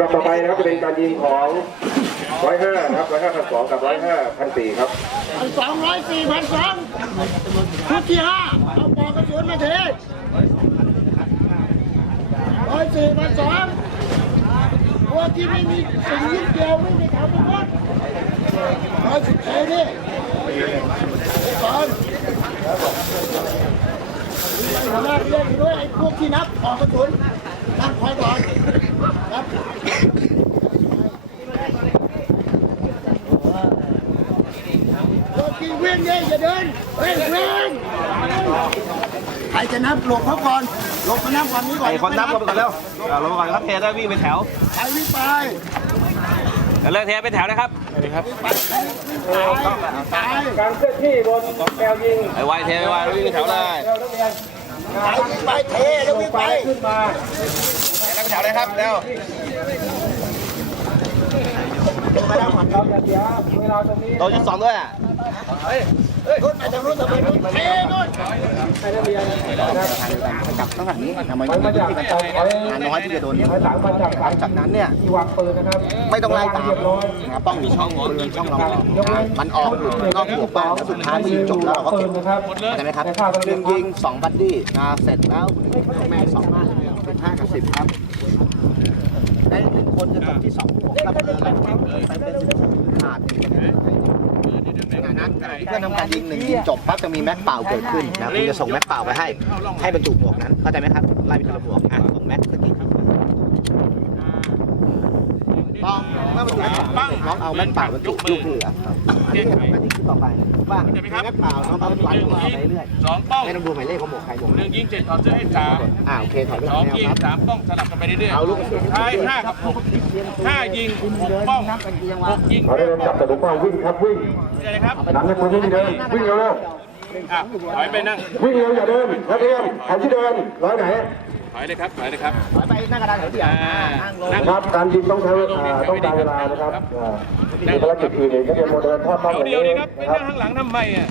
รอบต่อไปนะครับจะเป็นการยิงของ 105นะครับ105พันสองกับ105พันสี่ครับพันสองร้อยสี่พันสองชุดที่ห้าเอาปอกกระสุนมาเทร้อยสี่พันสองพวกที่ไม่มีสิ่งยึดเกี่ยวไม่มีถาวรร้อยสิบเอ็ดนี่สองหัวหน้าเรียกด้วยไอ้พวกที่นับออกกระสุนนับคอยก่อน ครับตัวจริงเว้นเนี่ยอย่าเดินเว้นเว้นใครจะนับหลบเขาก่อนหลบมานับฝั่งนี้ก่อนไอ้คนนับลงไปก่อนเร็วอ่าลงไปก่อนครับเทได้วิ่งไปแถวใครวิ่งไปเดี๋ยวเลิกเทไปแถวนะครับไปการเคลื่อนที่บนแนวยิงไอ้ไวเทไปไววิ่งไปแถวเลยแนวนักเรียนใครวิ่งไปเทแล้ววิ่งไปไปขึ้นมาไป แถวเลยครับเร็วครับอย่าเสียเวลาตรงนี้โดนจุดสองด้วยอะรุ่นไปทางนู้นทำไมรุ่นเทนู่นให้นักเรียนะครับจับตั้งแต่นี้ทำไมถอยมาจากที่กระถจาองานน้อยที่จะโดนถอยหลังจากหลังจากนั้นเนี่ยวางปืนนะครับไม่ต้องไล่ตามนะครับต้องมีช่องปืนช่องเรองมันออกหลุดนอกหัวป้าแล้วสุดท้ายยิงจบแล้วเราก็เก็บนะครับเข้าใจไหมครับหนึ่งยิงสองบัดดี้นะเสร็จแล้วแม่สองห้าสิบห้ากับสิบครับ คนจะจบที่สองหกครับเออแล้วไปเป็นสิบหกขาดขณะนั้นขณะที่เพื่อนทำการยิงหนึ่งยิงจบปั๊บจะมีแม็กเปล่าเกิดขึ้นนะคุณจะส่งแม็กเปล่าไปให้ ให้บรรจุหมวกนั้นเข้าใจไหมครับไล่ไปทีละหมวกอะส่งแม็กตะกี้ ต้องเมื่อบรรจุแม็กเปล่าน้องเอาแม็กเปล่าบรรจุลูกเหลือครับอันี่คือต่อไปว่าแม็กเปล่าน้องเอาหลังหัวไปเรื่อยสองป้องไม่ต้องดูหมายเลขของหมวกใครหมวกหนึ่งยิงเจ็ดถอดเสื้อให้จ๋าอ่าโอเคถอยไปสทาองงแนวยิงครับสามป้องสลับกันไปเรื่อยเอาลูกท้ายห้ากับหกห้ายิงหกป้องหกยิงเขาได้จับแต่ลูกเป้าวิ่งครับวิ่งอะไรครับหลังในปืนวิ่งเดินวิ่งเร็วอะถอยไปนั่งวิ่งเร็วอย่าเดินนักเรียนใครที่เดินร้อยไหน ถอยเลยครับ ถอยเลยครับ ถอยไปหน้ากระดานแถวเดียวอ่านะคนั่งรับ การยิงต้องใช้อ่าต้องการเวลานะครับอ่ามีภารกิจอื่นอีกนักเรียนโมเดิร์นทอดต้องแถอวย่างเดียวนี้ดีครับไปนะครับนั่งข้างหลังทำไมอะ